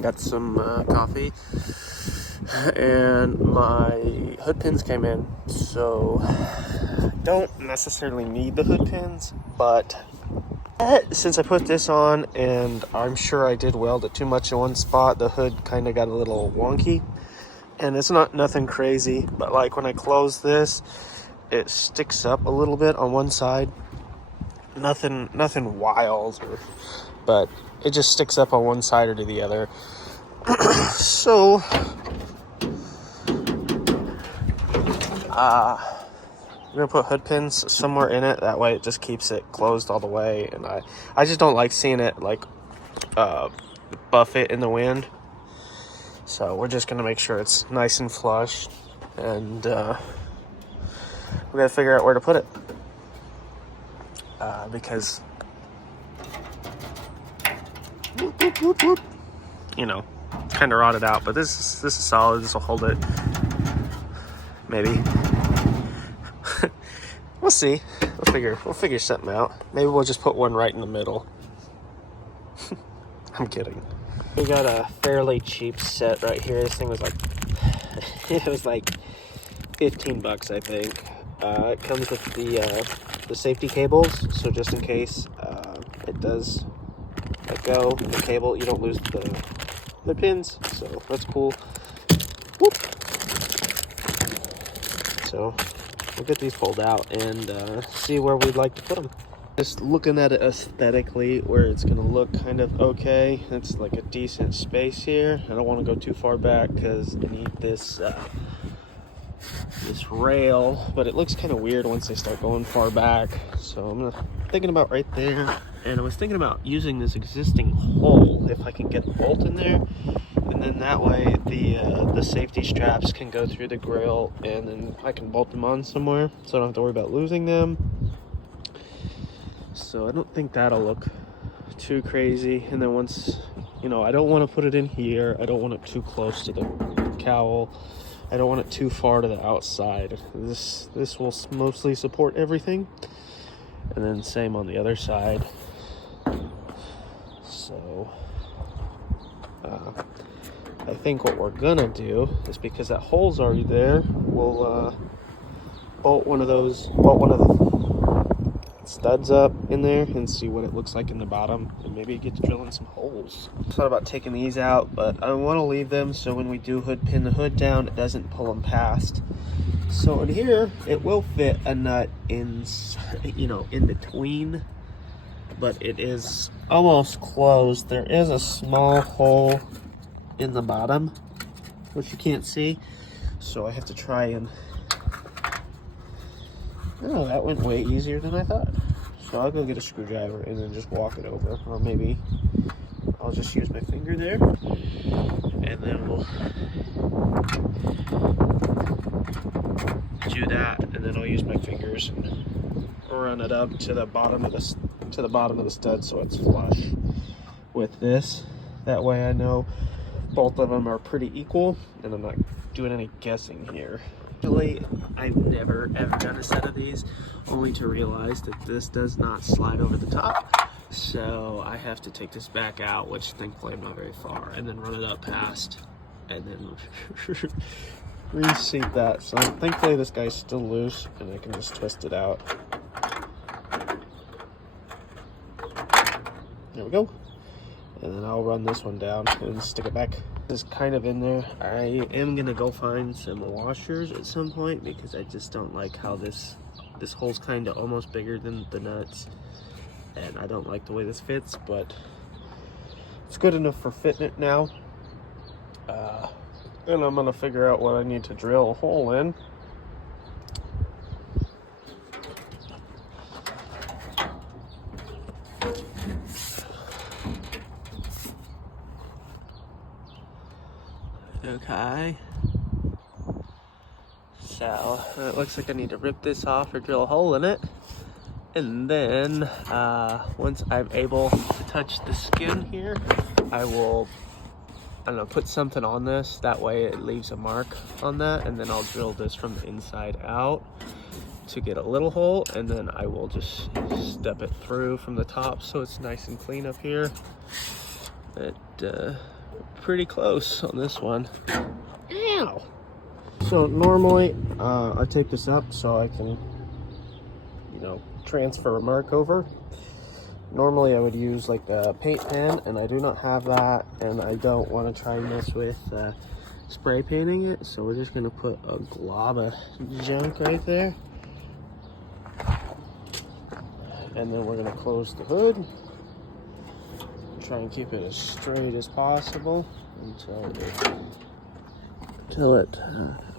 Got some coffee, and my hood pins came in, so I don't necessarily need the hood pins, but since I put this on, and I'm sure I did weld it too much in one spot, the hood kind of got a little wonky, and it's nothing crazy, but like when I close this, it sticks up a little bit on one side. Nothing wild, but it just sticks up on one side or to the other. So I'm gonna put hood pins somewhere in it, that way it just keeps it closed all the way, and I just don't like seeing it like buffet in the wind. So we're just gonna make sure it's nice and flush, and we gotta figure out where to put it, because you know, it's kind of rotted out, but this is solid. This will hold it, maybe. We'll see. We'll figure something out. Maybe we'll just put one right in the middle. I'm kidding. We got a fairly cheap set right here. This thing was like it was like 15 bucks, I think. It comes with the safety cables, so just in case it does let go the cable, you don't lose the pins, so that's cool. Whoop. So we'll get these pulled out and see where we'd like to put them. Just looking at it aesthetically, where it's gonna look kind of okay. It's like a decent space here. I don't want to go too far back because I need this rail, but it looks kind of weird once they start going far back. So I'm thinking about right there, and I was thinking about using this existing hole if I can get a bolt in there, and then that way the safety straps can go through the grill, and then I can bolt them on somewhere, so I don't have to worry about losing them. So I don't think that'll look too crazy. And then once, you know, I don't want to put it in here. I don't want it too close to the cowl. I don't want it too far to the outside. This will mostly support everything. And then same on the other side. So I think what we're gonna do is, because that hole's already there, we'll bolt one of the studs up in there and see what it looks like in the bottom, and maybe get to drill in some holes. I thought about taking these out, but I want to leave them so when we do pin the hood down, it doesn't pull them past. So in here, it will fit a nut in, you know, in between, but it is almost closed. There is a small hole in the bottom, which you can't see, so I have to try and... Oh, that went way easier than I thought. So I'll go get a screwdriver and then just walk it over. Or maybe I'll just use my finger there. And then we'll do that. And then I'll use my fingers and run it up to the bottom of the stud so it's flush with this. That way I know both of them are pretty equal and I'm not doing any guessing here. Actually, I've never ever done a set of these, only to realize that this does not slide over the top. So I have to take this back out, which thankfully I'm not very far, and then run it up past, and then reseat that. So thankfully this guy's still loose, and I can just twist it out. There we go. And then I'll run this one down and stick it back. This is kind of in there. I am gonna go find some washers at some point because I just don't like how this hole's kind of almost bigger than the nuts, and I don't like the way this fits, but it's good enough for fitting it now. And I'm gonna figure out what I need to drill a hole in. Okay, so it looks like I need to rip this off or drill a hole in it, and then once I'm able to touch the skin here, I will, I don't know, put something on this, that way it leaves a mark on that, and then I'll drill this from the inside out to get a little hole, and then I will just step it through from the top so it's nice and clean up here. It pretty close on this one. Ow! So normally I tape this up so I can, you know, transfer a mark over. Normally I would use like a paint pen, and I do not have that, and I don't want to try and mess with spray painting it, so we're just gonna put a glob of junk right there, and then we're gonna close the hood, try and keep it as straight as possible until it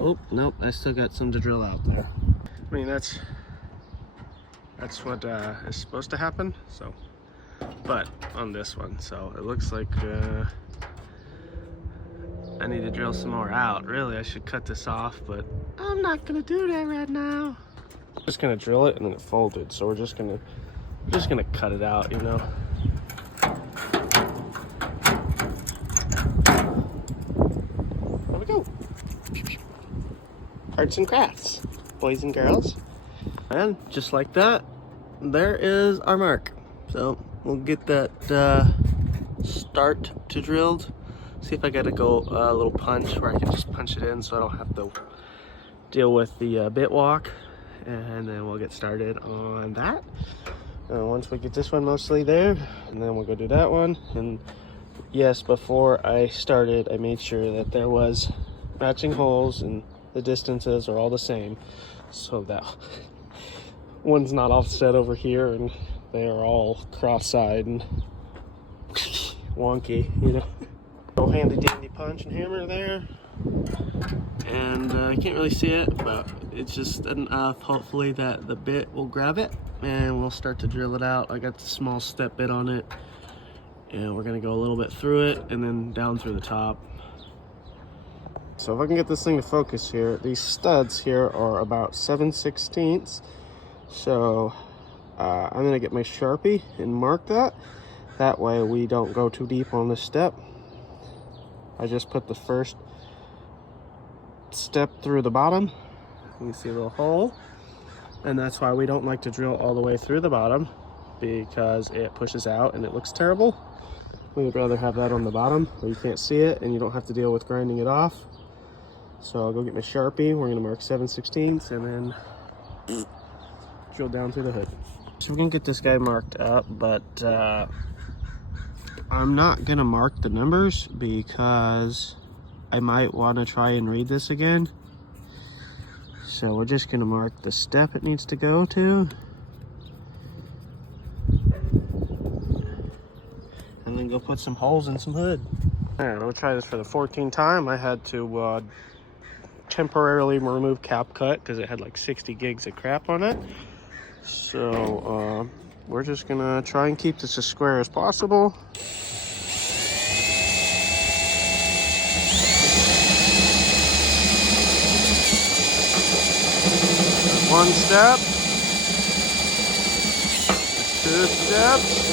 oh nope, I still got some to drill out there. I mean, that's what is supposed to happen, so, but on this one, so it looks like I need to drill some more out. Really, I should cut this off, but I'm not gonna do that right now. Just gonna drill it and then it folded, so we're just gonna cut it out, you know. There we go. Arts and crafts, boys and girls. And just like that, there is our mark. So we'll get that start to drilled. See if I gotta go a little punch where I can just punch it in so I don't have to deal with the bit walk, and then we'll get started on that. Once we get this one mostly there, and then we'll go do that one. And yes, before I started, I made sure that there was matching holes and the distances are all the same, so that one's not offset over here and they are all cross-eyed and wonky, you know. So handy dandy punch and hammer there, and I can't really see it, but it's just enough hopefully that the bit will grab it, and we'll start to drill it out. I got the small step bit on it, and we're gonna go a little bit through it and then down through the top. So if I can get this thing to focus here, these studs here are about 7/16. So I'm gonna get my Sharpie and mark that. That way we don't go too deep on this step. I just put the first step through the bottom. You can see a little hole, and that's why we don't like to drill all the way through the bottom, because it pushes out and it looks terrible. We would rather have that on the bottom where you can't see it and you don't have to deal with grinding it off. So I'll go get my Sharpie. We're gonna mark 7/16 and then drill down through the hood. So we're gonna get this guy marked up, but I'm not gonna mark the numbers because I might want to try and read this again. So we're just gonna mark the step it needs to go to, and then go put some holes in some hood. All right, we'll try this for the 14th time. I had to temporarily remove CapCut because it had like 60 gigs of crap on it. So we're just gonna try and keep this as square as possible. One step, 2 steps,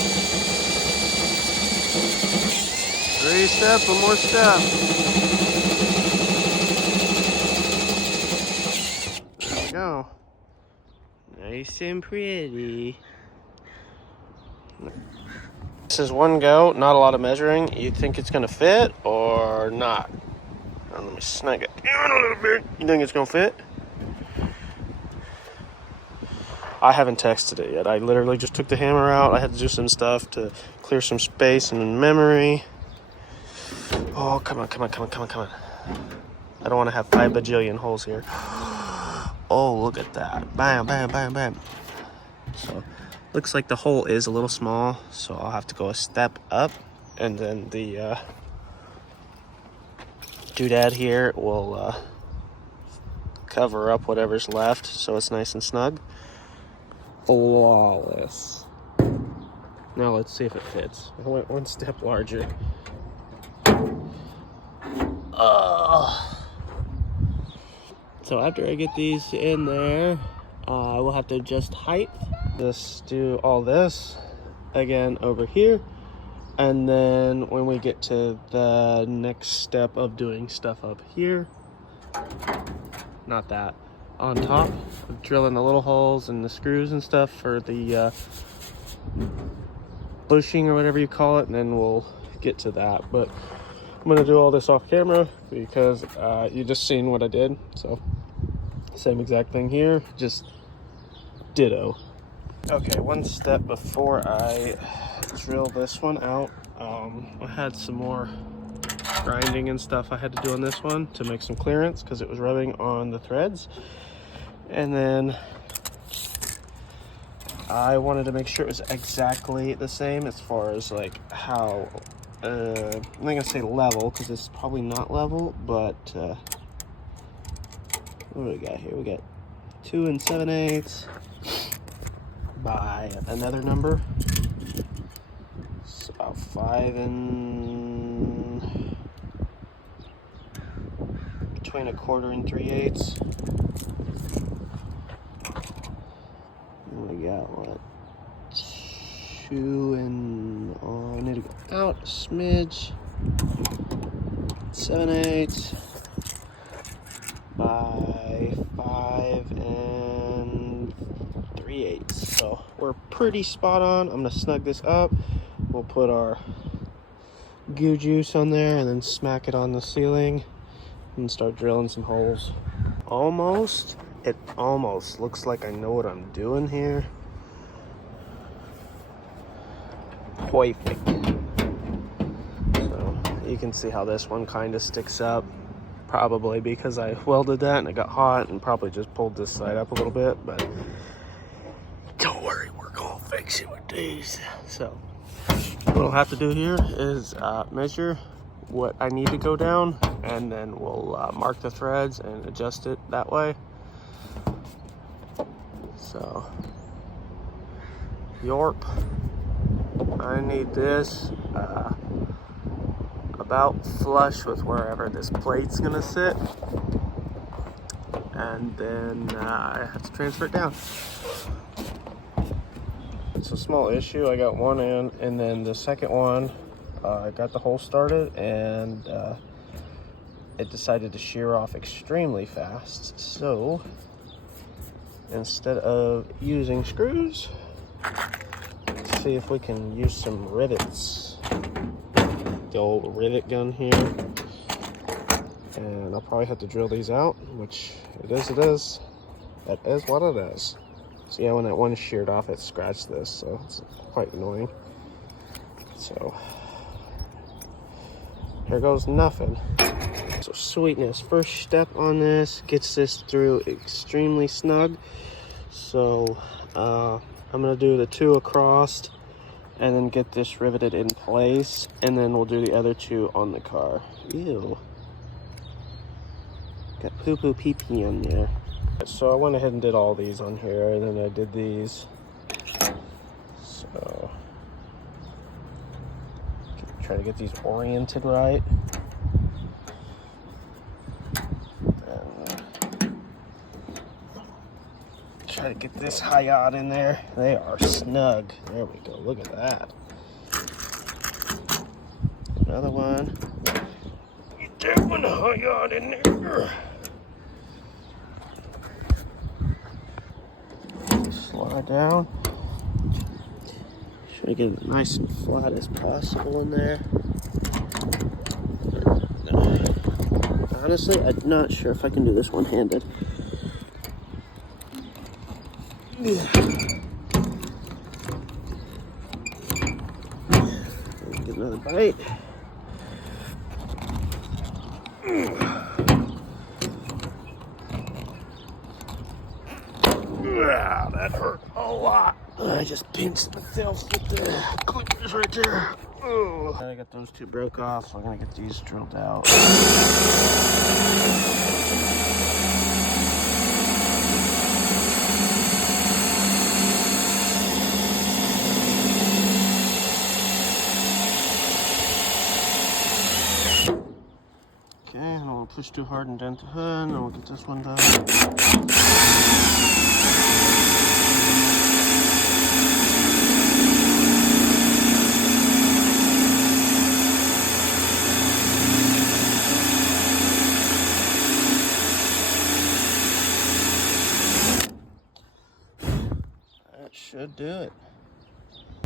3 steps, one more step. There we go. Nice and pretty. This is one go, not a lot of measuring. You think it's gonna fit or not? Let me snag it down a little bit. You think it's gonna fit? I haven't texted it yet. I literally just took the hammer out. I had to do some stuff to clear some space and memory. Oh, come on, come on, come on, come on, come on. I don't want to have 5 bajillion holes here. Oh, look at that. Bam, bam, bam, bam. So, looks like the hole is a little small, so I'll have to go a step up, and then the doodad here will cover up whatever's left so it's nice and snug. Flawless. Now let's see if it fits. I went one step larger. So after I get these in there, I will have to adjust height. Just do all this again over here, and then when we get to the next step of doing stuff up here, not that, on top, drilling the little holes and the screws and stuff for the bushing or whatever you call it, and then we'll get to that. But I'm gonna do all this off camera because you just seen what I did. So same exact thing here, just ditto. Okay, one step before I drill this one out, I had some more grinding and stuff I had to do on this one to make some clearance because it was rubbing on the threads. And then I wanted to make sure it was exactly the same as far as like how, I'm not gonna say level because it's probably not level, but what do we got here? We got 2 7/8 by another number. It's about 5 and between 1/4 and 3/8. And we got what? 2 and I need to go out a smidge. 7/8 by 5 and 3/8. So we're pretty spot on. I'm gonna snug this up. We'll put our goo juice on there and then smack it on the ceiling and start drilling some holes. It almost looks like I know what I'm doing here. Perfect. So you can see how this one kind of sticks up, probably because I welded that and it got hot and probably just pulled this side up a little bit, but don't worry, we're gonna fix it with these. So what we'll have to do here is measure what I need to go down, and then we'll mark the threads and adjust it that way. So Yorp, I need this about flush with wherever this plate's gonna sit, and then I have to transfer it down. It's a small issue. I got one in, and then the second one, I got the hole started, and it decided to shear off extremely fast. So instead of using screws, let's see if we can use some rivets. The old rivet gun here. And I'll probably have to drill these out, which it is. That is what it is. So yeah, when that one sheared off, it scratched this, so it's quite annoying. So here goes nothing. So sweetness, first step on this gets this through extremely snug. So I'm gonna do the 2 across and then get this riveted in place, and then we'll do the other 2 on the car. Ew. Got poo-poo pee-pee on there. So I went ahead and did all these on here, and then I did these. So try to get these oriented right. And try to get this hi-yod in there. They are snug. There we go. Look at that. Another one. Get that one hi-yod in there. Slide down. Try to get it nice and flat as possible in there. Honestly, I'm not sure if I can do this one-handed. Get another bite. Wow, that hurt a lot. I just pinched myself with the clippers right there. Oh. I got those 2 broke off, so I'm gonna get these drilled out. Okay, I don't want to push too hard and dent the hood, and then we'll get this one done. That should do it.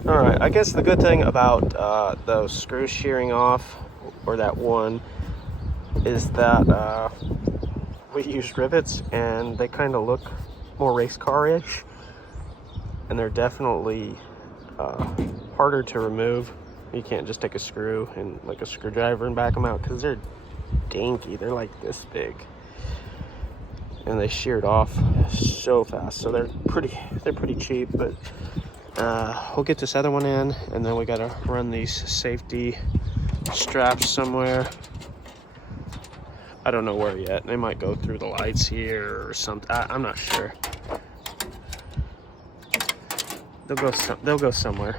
All right, I guess the good thing about those screws shearing off or that one, is that we used rivets and they kind of look more race car-ish, and they're definitely harder to remove. You can't just take a screw and like a screwdriver and back them out, because they're dinky. They're like this big, and they sheared off so fast. So they're pretty cheap. But we'll get this other one in, and then we got to run these safety straps somewhere. I don't know where yet. They might go through the lights here or something. I'm not sure. They'll go somewhere.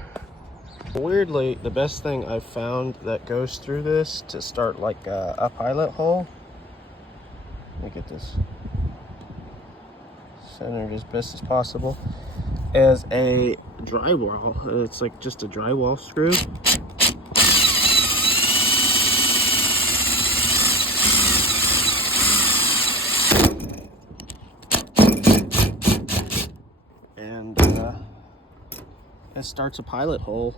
Weirdly, the best thing I've found that goes through this to start like a pilot hole. Let me get this centered as best as possible. Is a drywall. It's like just a drywall screw. And it starts a pilot hole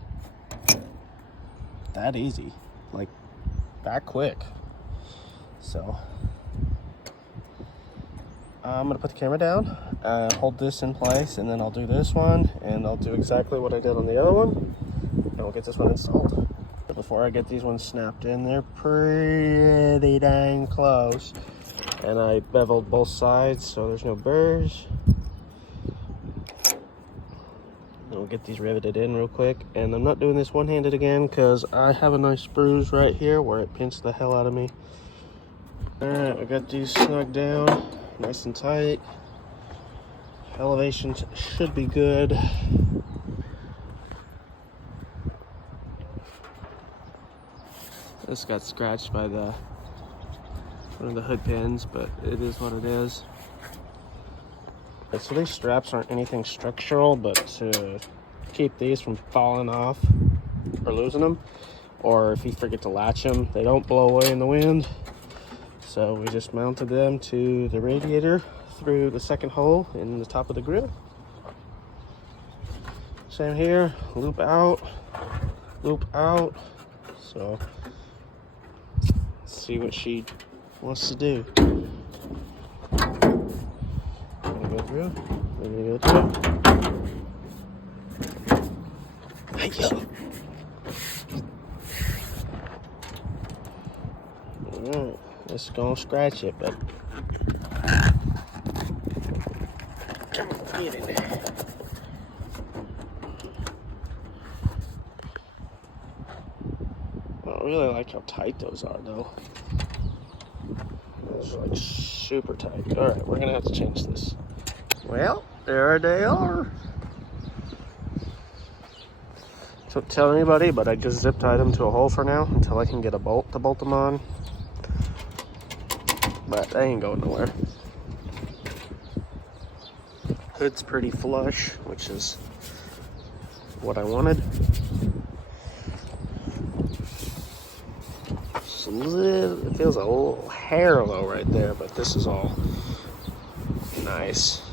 that easy, like that quick. So I'm gonna put the camera down, hold this in place, and then I'll do this one, and I'll do exactly what I did on the other one, and we'll get this one installed. But before I get these ones snapped in, they're pretty dang close, and I beveled both sides so there's no burrs. We'll get these riveted in real quick, and I'm not doing this one-handed again because I have a nice bruise right here where it pinched the hell out of me. Alright, we got these snug down, nice and tight. Elevations should be good. This got scratched by one of the hood pins, but it is what it is. So these straps aren't anything structural, but to keep these from falling off or losing them, or if you forget to latch them, they don't blow away in the wind. So we just mounted them to the radiator through the second hole in the top of the grill. Same here, loop out. So let's see what she wants to do. Through. We're gonna go through. Hey, yo. Alright, let's go scratch it, but come on, get in there. I don't really like how tight those are, though. It's like super tight. Alright, we're gonna have to change this. Well, there they are. Don't tell anybody, but I just zip tied them to a hole for now until I can get a bolt to bolt them on. But they ain't going nowhere. Hood's pretty flush, which is what I wanted. It feels a little hair low right there, but this is all nice.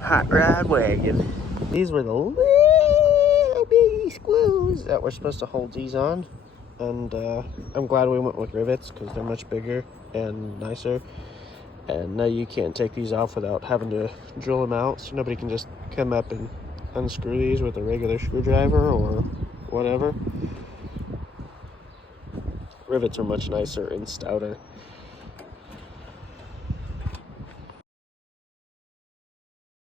Hot rod wagon. These were the little bitty screws that we're supposed to hold these on, and I'm glad we went with rivets because they're much bigger and nicer, and now you can't take these off without having to drill them out, so nobody can just come up and unscrew these with a regular screwdriver or whatever. Rivets are much nicer and stouter.